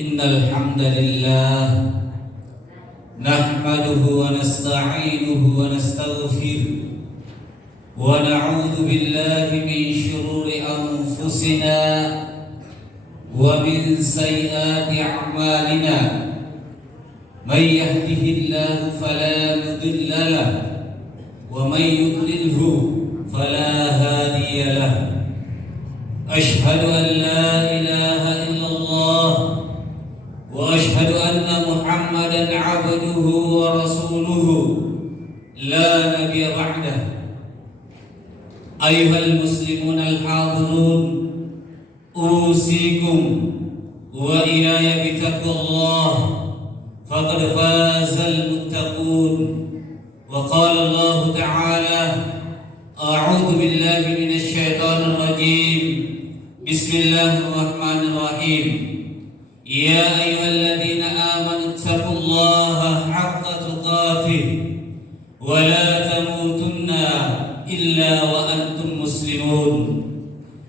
إن الحمد لله نحمده ونستعينه ونستغفره ونعوذ بالله من شرور أنفسنا ومن سيئات أعمالنا من يهده الله فلا مضل له ومن يضلله فلا هادي له أشهد أن لا إله إلا الله وأشهد أن محمدا عبده ورسوله لا نبي بعده أيها المسلمون الحاضرون أوصيكم وإياي بتقوى الله فقد فاز المتقون وقال الله تعالى أعوذ بالله من الشيطان الرجيم بسم الله الرحمن الرحيم يا أيها الذين آمنوا اتقوا الله حق تقاته ولا تموتن إلا وأنتم مسلمون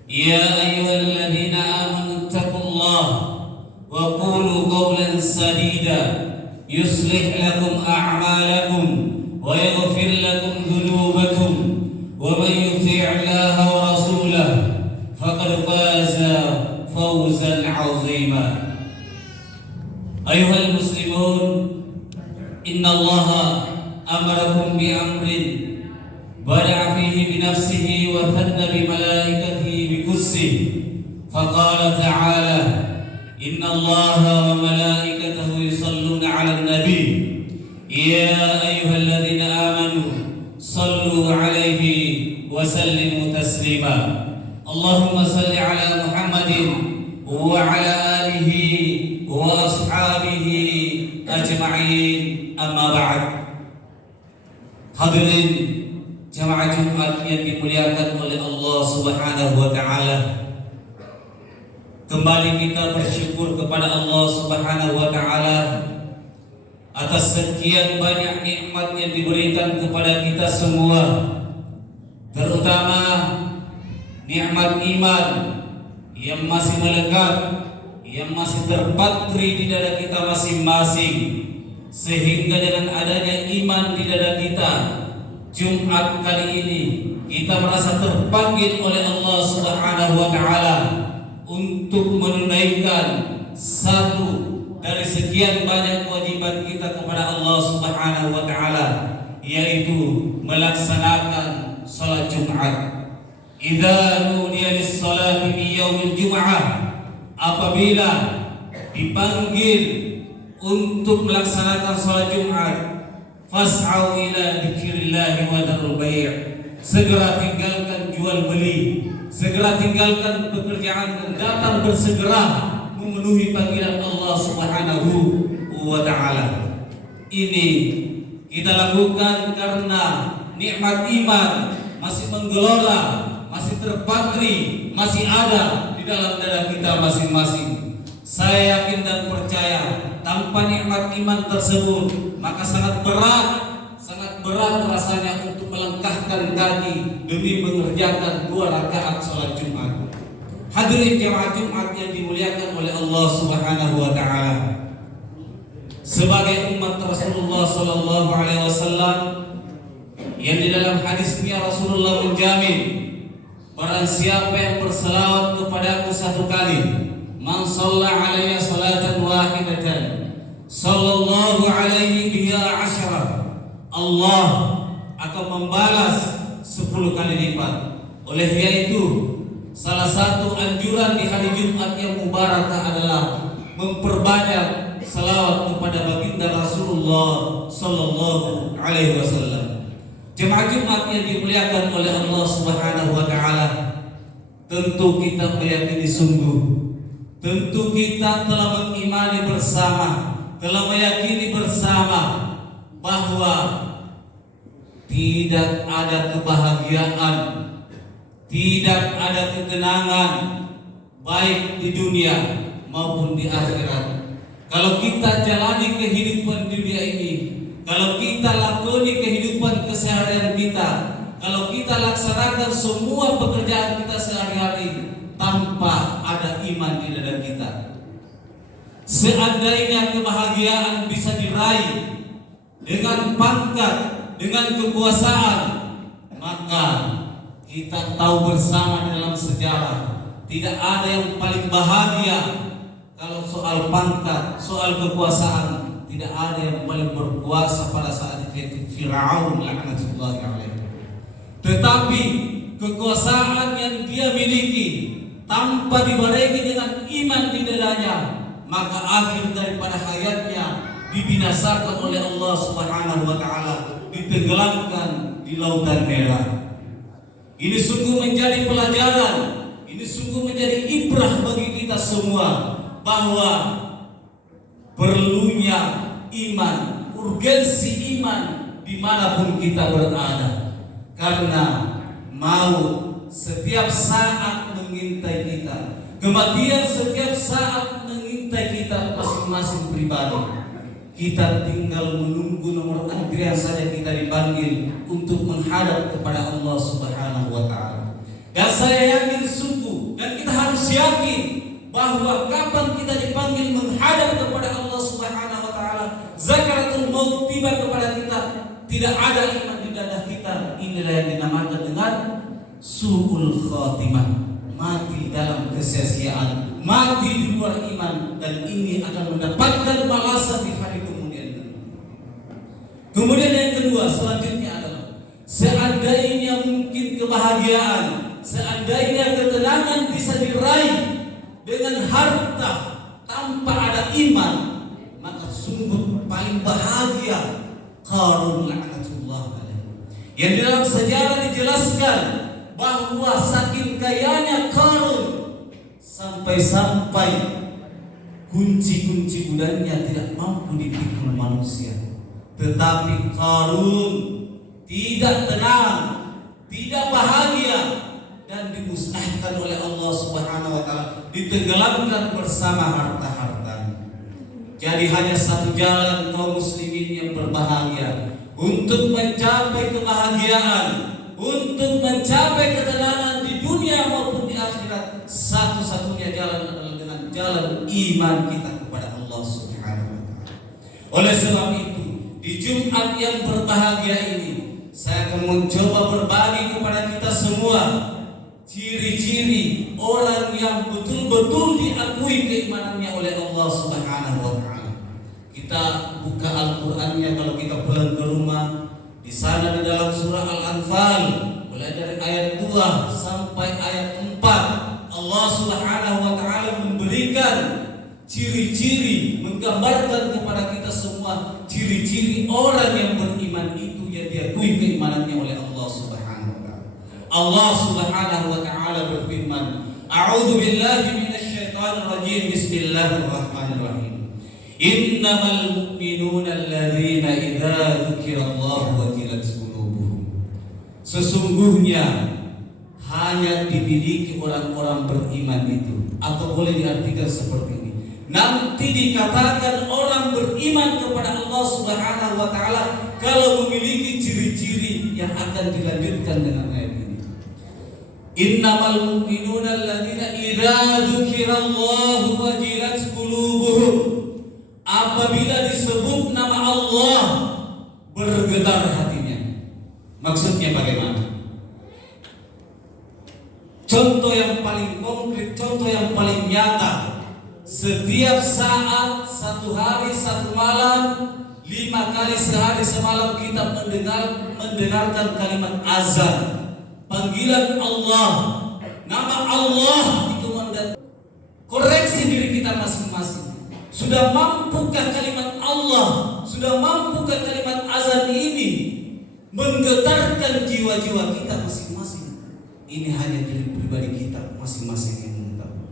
يا أيها الذين آمنوا اتقوا الله وقولوا قولا سديدا يصلح لكم أعمالكم ويغفر لكم ذنوبكم ومن يطيع الله ورسوله فقد فاز فوزا عظيما أيها المسلمون إن الله أمركم بأمر بدأ فيه بنفسه وثنى بملائكته بقدسه فقال تعالى إن الله وملائكته يصلون على النبي يا أيها الذين آمنوا صلوا عليه وسلموا تسليما اللهم صل على محمد وعلى آله وأصحابه أجمعين أما بعد. Hadirin jamaah Jumat yang dimuliakan oleh Allah Subhanahu wa taala. Kembali kita bersyukur kepada Allah Subhanahu wa taala atas sekian banyak nikmat yang diberikan kepada kita semua, terutama nikmat iman yang masih melekat, yang masih terpatri di dada kita masing-masing, sehingga dengan adanya iman di dada kita, Jumat kali ini kita merasa terpanggil oleh Allah Subhanahu wa taala untuk menunaikan satu dari sekian banyak kewajiban kita kepada Allah Subhanahu wa taala, yaitu melaksanakan salat Jumat. Idza nudiya lis-salati fi yaumil jum'ah, apabila dipanggil untuk melaksanakan salat Jumat, fas'au ila dzikrillah wa dzarul bai', segera tinggalkan jual beli, segera tinggalkan pekerjaan dan datang bersegera memenuhi panggilan Allah Subhanahu wa taala. Ini kita lakukan karena nikmat iman masih menggelora, masih terpatri, masih ada di dalam dada kita masing-masing. Saya yakin dan percaya tanpa nikmat iman tersebut maka sangat berat rasanya untuk melangkahkan kaki demi mengerjakan 2 rakaat salat Jumat. Hadirin jemaah Jumat yang dimuliakan oleh Allah Subhanahu wa taala. Sebagai umat Rasulullah sallallahu alaihi wasallam yang di dalam hadisnya Rasulullah menjamin, barang siapa yang berselawat kepadaku 1 kali, man shalla alayya salatan wahidatan sallallahu alaihi biha 10, Allah akan membalas 10 kali lipat. Oleh yaitu salah satu anjuran di hari Jumat yang mubarakah adalah memperbanyak salawat kepada baginda Rasulullah sallallahu alaihi wasallam. Jemaah Jumat yang dimuliakan oleh Allah Subhanahu wa taala, tentu kita meyakini sungguh, tentu kita telah mengimani bersama, telah meyakini bersama bahwa tidak ada kebahagiaan, tidak ada ketenangan baik di dunia maupun di akhirat kalau kita jalani kehidupan dunia ini, kalau kita lakoni kehidupan keseharian kita, kalau kita laksanakan semua pekerjaan kita sehari-hari tanpa ada iman di dada kita. Seandainya kebahagiaan bisa diraih dengan pangkat, dengan kekuasaan, maka kita tahu bersama dalam sejarah tidak ada yang paling bahagia kalau soal pangkat, soal kekuasaan. Tidak ada yang paling berkuasa pada saat itu Firaun laknatullahi alaihi. Tetapi kekuasaan yang dia miliki tanpa dibarengi dengan iman di dadanya, maka akhir daripada hayatnya dibinasakan oleh Allah Subhanahu wa taala, ditenggelamkan di Lautan Merah. Ini sungguh menjadi pelajaran, ini sungguh menjadi ibrah bagi kita semua bahwa perlunya iman, urgensi iman dimanapun kita berada, karena maut setiap saat mengintai kita, kematian setiap saat mengintai kita masing-masing pribadi. Kita tinggal menunggu nomor antrian saja kita dipanggil untuk menghadap kepada Allah Subhanahu wa taala. Dan saya yakin sungguh, dan kita harus yakin bahwa kapan kita dipanggil menghadap kepada Allah Subhanahu wa taala, zakaratul maut tiba kepada kita, tidak ada iman di dada kita. Inilah yang dinamakan dengan su'ul khatimah, mati dalam kesia-siaan, mati di luar iman, dan ini akan mendapatkan balasan di hari kemudian. Kemudian yang kedua, selanjutnya adalah seandainya mungkin kebahagiaan, seandainya ketenangan bisa diraih dengan harta tanpa ada iman, maka sungguh paling bahagia Qarun laknatullah alaihi. Yang di dalam sejarah dijelaskan bahwa saking kayanya Qarun sampai-sampai kunci-kunci gudangnya tidak mampu dipikul manusia. Tetapi Qarun tidak tenang, tidak bahagia, dan dimusnahkan oleh Allah Subhanahu wa taala, ditenggelamkan bersama harta-hartanya. Jadi hanya satu jalan kaum muslimin yang berbahagia untuk mencapai kebahagiaan, untuk mencapai ketenangan di dunia maupun di akhirat. Satu-satunya jalan adalah dengan jalan iman kita kepada Allah Subhanahu wa taala. Oleh sebab itu, di Jumat yang berbahagia ini, saya akan mencoba berbagi kepada kita semua ciri-ciri orang yang betul-betul diakui keimanannya oleh Allah Subhanahu wa taala. Kita buka Al-Qur'annya kalau kita pulang ke rumah. Di sana di dalam surah Al-Anfal, mulai dari ayat 2 sampai ayat 4, Allah Subhanahu wa taala memberikan ciri-ciri, menggambarkan kepada kita semua ciri-ciri orang yang beriman itu yang diakui keimanannya oleh Allah Subhanahu wa taala. Allah Subhanahu wa taala berfirman, A'udzu billahi minasyaitonir rajim. Bismillahirrahmanirrahim. Innamal mu'minuna alladzina idza dzukirallahu wajilat qulubuhum. Sesungguhnya hanya dimiliki orang-orang beriman itu, atau boleh diartikan seperti ini. Nanti dikatakan orang beriman kepada Allah Subhanahu wa taala kalau memiliki ciri-ciri yang akan dilanjutkan dengan ayat ini. Innamal mu'minuna alladzina idza dzukirallahu wajilat qulubuhum. Apabila disebut nama Allah, bergetar hatinya. Maksudnya bagaimana? Contoh yang paling konkret, contoh yang paling nyata. Setiap saat, satu hari, satu malam, 5 kali sehari semalam kita mendengarkan kalimat azan, panggilan Allah, nama Allah itu koreksi diri kita masing-masing. Sudah mampukah kalimat Allah, sudah mampukah kalimat azan ini menggetarkan jiwa-jiwa kita masing-masing? Ini hanya diri pribadi kita masing-masing yang mengetahui.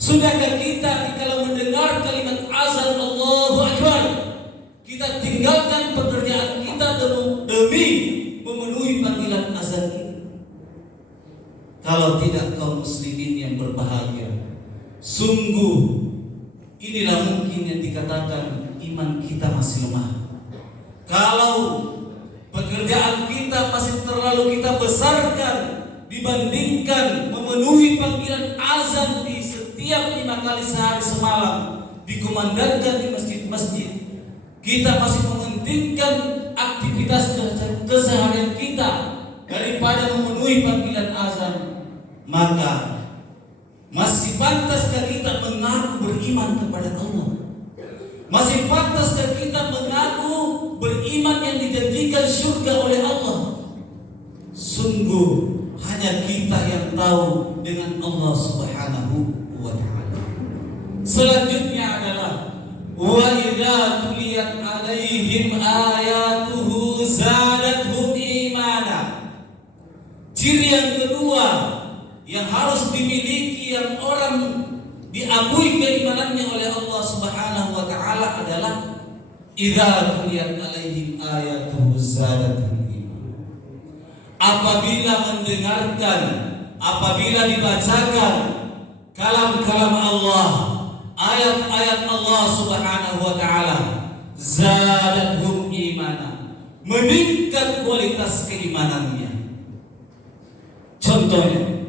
Sudahkah kita kalau mendengar kalimat azan Allahu Akbar, kita tinggalkan pekerjaan kita demi memenuhi panggilan azan ini? Kalau tidak, kaum muslimin yang berbahagia, sungguh inilah mungkin yang dikatakan iman kita masih lemah. Kalau pekerjaan kita masih terlalu kita besarkan dibandingkan memenuhi panggilan azan di setiap 5 kali sehari semalam, dikumandangkan di masjid-masjid, kita masih mementingkan aktivitas keseharian kita daripada memenuhi panggilan azan, maka masih pantaskah kita mengaku beriman kepada Allah? Masih pantaskah kita mengaku beriman yang dijanjikan surga oleh Allah? Sungguh hanya kita yang tahu dengan Allah Subhanahu wa ta'ala. Selanjutnya adalah wa idza tuliyat alaihim ayatuhu zadatuhum imana. Ciri yang kedua yang harus dimiliki yang orang diakui keimanannya oleh Allah Subhanahu wa ta'ala adalah idza tuliyat alaihim ayatuhu zadatuhum imana. Apabila mendengarkan, apabila dibacakan kalam-kalam Allah, ayat-ayat Allah Subhanahu wa ta'ala, zadatuhum imana, meningkat kualitas keimanannya. Contohnya,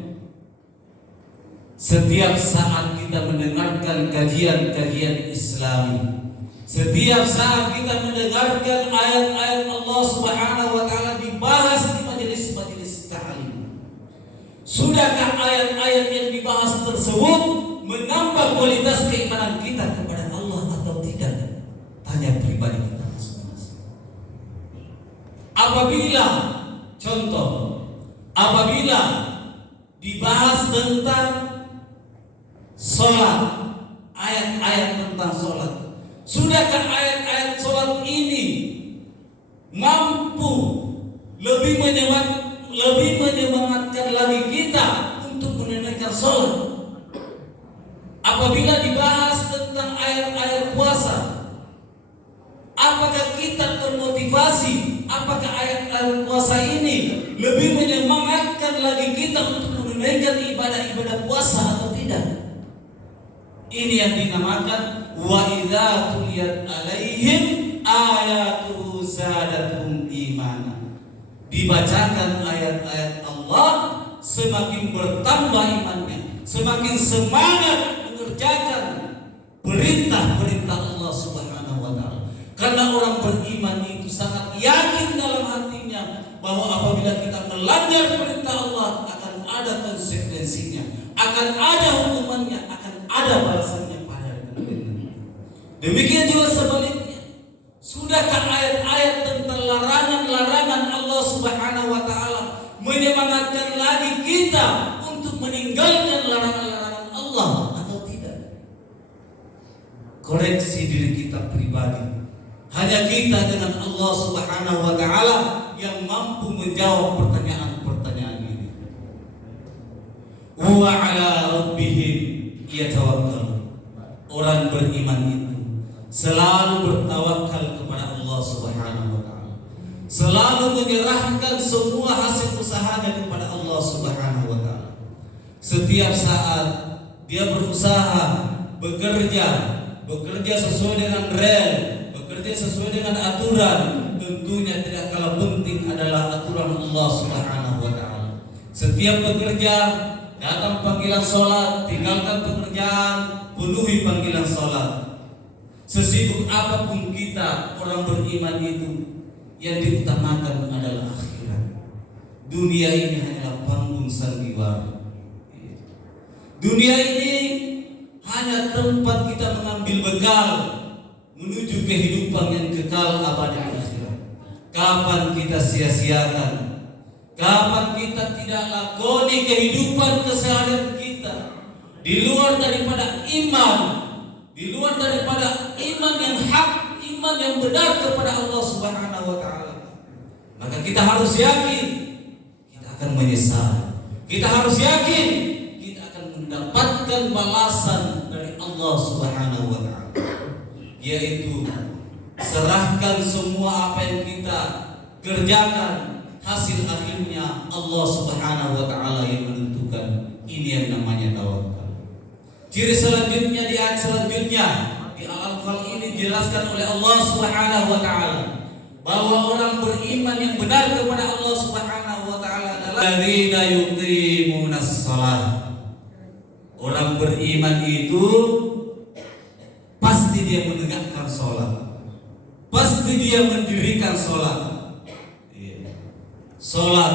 setiap saat kita mendengarkan kajian-kajian Islami, setiap saat kita mendengarkan ayat-ayat Allah Subhanahu wa ta'ala dibahas di majelis-majelis ta'lim, sudahkah ayat-ayat yang dibahas tersebut menambah kualitas keimanan kita kepada Allah atau tidak? Tanya pribadi kita masing-masing. Apabila dibahas tentang sholat, ayat-ayat tentang sholat, sudahkah ayat-ayat sholat ini mampu lebih menyemangatkan lagi kita untuk menunaikan sholat? Apabila dibahas tentang ayat-ayat puasa, apakah kita termotivasi? Apakah ayat-ayat puasa ini lebih menyemangatkan lagi kita untuk menunaikan ibadah-ibadah puasa atau tidak? Ini yang dinamakan wa idza tuliyat alaihim ayatuhu zadatuhum imana. Dibacakan ayat-ayat Allah, semakin bertambah imannya, semakin semangat mengerjakan perintah-perintah Allah Subhanahu wa ta'ala. Karena orang beriman itu sangat yakin dalam hatinya bahwa apabila kita melanggar perintah Allah akan ada konsekuensinya, akan ada hukumannya, akan ada balasannya pada hari. Demikian juga sebaliknya. Sudahkah ayat-ayat tentang larangan-larangan Allah Subhanahu wa ta'ala menyemangatkan lagi kita untuk meninggalkan larangan-larangan Allah atau tidak? Koreksi diri kita pribadi. Hanya kita dengan Allah Subhanahu wa ta'ala yang mampu menjawab pertanyaan-pertanyaan ini. Wa ala rabbihim yatawakkalun. Orang beriman itu selalu bertawakal kepada Allah Subhanahu wa ta'ala, selalu menyerahkan semua hasil usahanya kepada Allah Subhanahu wa ta'ala. Setiap saat dia berusaha, bekerja sesuai dengan rel, bekerja sesuai dengan aturan. Tentunya tidak kalah penting adalah aturan Allah Subhanahu wa ta'ala. Setiap bekerja, datang panggilan sholat, tinggalkan pekerjaan, penuhi panggilan sholat. Sesibuk apapun kita, orang beriman itu yang diutamakan adalah akhirat. Dunia ini hanyalah panggung sandiwara. Dunia ini hanya tempat kita mengambil bekal menuju kehidupan yang kekal abadi akhirat. Kapan kita sia-siakan? Kapan kita tidak lakoni kehidupan keseharian kita di luar daripada iman, di luar daripada iman yang hak, iman yang benar kepada Allah Subhanahu wa ta'ala? Maka kita harus yakin kita akan menyesal. Kita harus yakin kita akan mendapatkan balasan dari Allah Subhanahu wa ta'ala, yaitu serahkan semua apa yang kita kerjakan, hasil akhirnya Allah Subhanahu wa ta'ala yang menentukan. Ini yang namanya tawakal. Ciri selanjutnya di ayat selanjutnya di Al-Anfal ini dijelaskan oleh Allah Subhanahu wa ta'ala bahwa orang beriman yang benar kepada Allah Subhanahu wa ta'ala adalah alladzina yuqimunas shalah. Orang beriman itu pas pasti dia mendirikan sholat. Sholat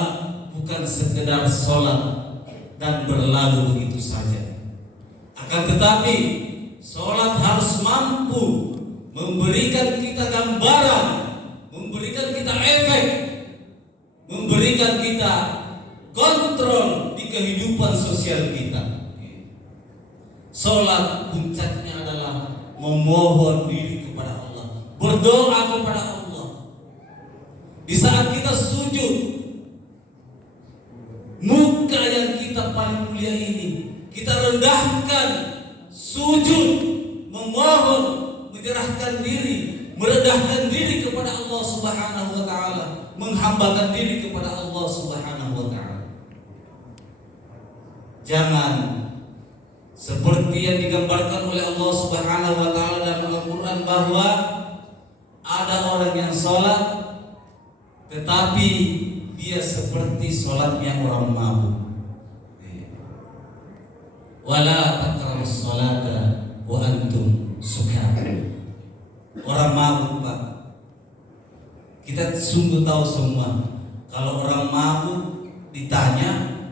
bukan sekedar sholat dan berlalu begitu saja. Akan tetapi sholat harus mampu memberikan kita gambaran, memberikan kita efek, memberikan kita kontrol di kehidupan sosial kita. Sholat puncaknya adalah memohon diri kepada Allah, berdoa kepada Allah. Di saat kita sujud, muka yang kita paling mulia ini kita rendahkan, sujud, memohon, menyerahkan diri, merendahkan diri kepada Allah Subhanahu wa taala, menghambakan diri kepada Allah Subhanahu wa taala. Jangan seperti yang digambarkan oleh Allah Subhanahu wa taala dalam Al-Qur'an bahwa ada orang yang sholat tetapi dia seperti sholatnya orang mabuk. Wala taqrabus sholata wa antum sukara. Orang mabuk, Pak. Kita sungguh tahu semua kalau orang mabuk ditanya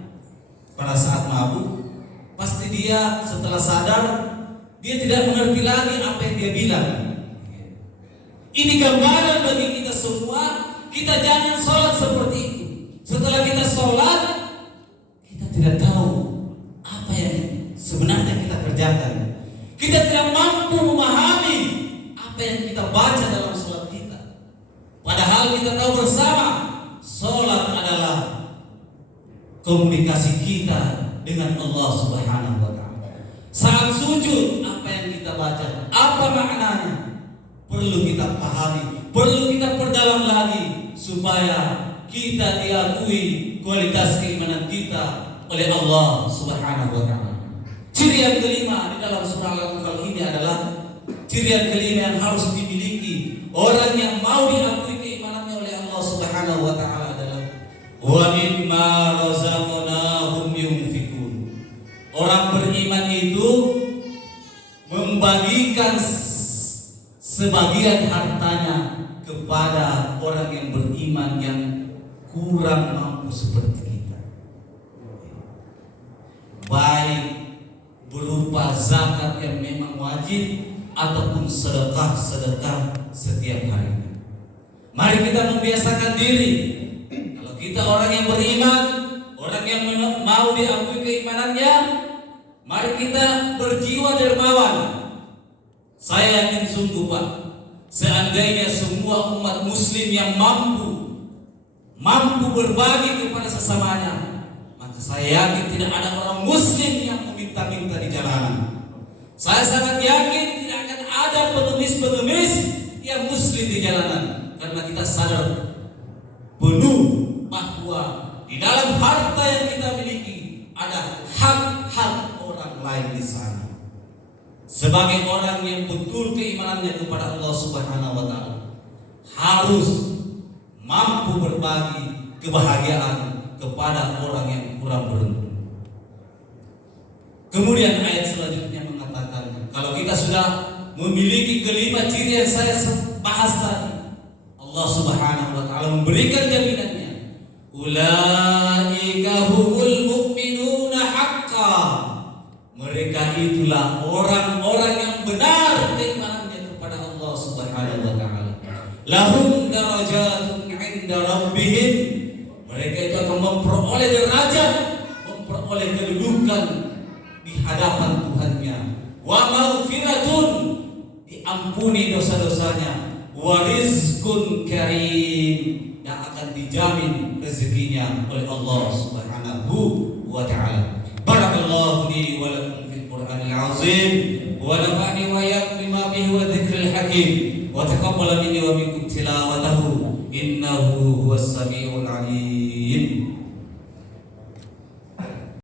pada saat mabuk, pasti dia setelah sadar dia tidak mengerti lagi apa yang dia bilang. Ini gambaran bagi kita semua. Kita jangan sholat seperti itu. Setelah kita sholat, kita tidak tahu apa yang sebenarnya kita kerjakan. Kita tidak mampu memahami apa yang kita baca dalam sholat kita. Padahal kita tahu bersama sholat adalah komunikasi kita dengan Allah Subhanahu wa taala. Saat sujud, apa yang kita baca, apa maknanya? Perlu kita pahami, perlu kita perdalam lagi supaya kita diakui kualitas keimanan kita oleh Allah Subhanahu wa taala. Ciri yang kelima di dalam surah Al-Anfal ini adalah ciri yang kelima yang harus dimiliki orang yang mau diakui keimanannya oleh Allah Subhanahu wa taala adalah wa mimma razaqnahum yunfikun. Orang beriman itu membagikan sebagian hartanya kepada orang yang beriman yang kurang mampu seperti kita, baik berupa zakat yang memang wajib ataupun sedekah setiap harinya. Mari kita membiasakan diri. Kalau kita orang yang beriman, orang yang mau diakui keimanannya, mari kita berjiwa dermawan. Saya yakin sungguh, Pak, seandainya semua umat muslim yang mampu berbagi kepada sesamanya, maka saya yakin tidak ada orang muslim yang meminta-minta di jalanan. Saya sangat yakin tidak akan ada pengemis-pengemis yang muslim di jalanan, karena kita sadar penuh bahwa di dalam harta yang kita miliki ada hak-hak orang lain di sana. Sebagai orang yang betul keimanannya kepada Allah Subhanahu wa taala, harus mampu berbagi kebahagiaan kepada orang yang kurang beruntung. Kemudian ayat selanjutnya mengatakan, kalau kita sudah memiliki kelima ciri yang saya bahas tadi, Allah Subhanahu wa taala memberikan jaminannya, ulaika humul mu'minuna haqqan. Mereka itulah orang-orang yang benar keimanannya kepada Allah Subhanahu wa taala. Lahum darajatun 'inda rabbihim. Mereka itu akan memperoleh derajat, memperoleh kedudukan di hadapan Tuhannya. Wa maghfiratun, diampuni dosa-dosanya. Wa rizqun karim, yang akan dijamin rezekinya oleh Allah Subhanahu wa taala. Barakallahu li wa lakum fil Qur'anil azim wa nafa'ani wa iyyakum bima fihi wa dzikril hakim wa taqabbal minni wa minkum tilawatahu innahu huwas samiul alim.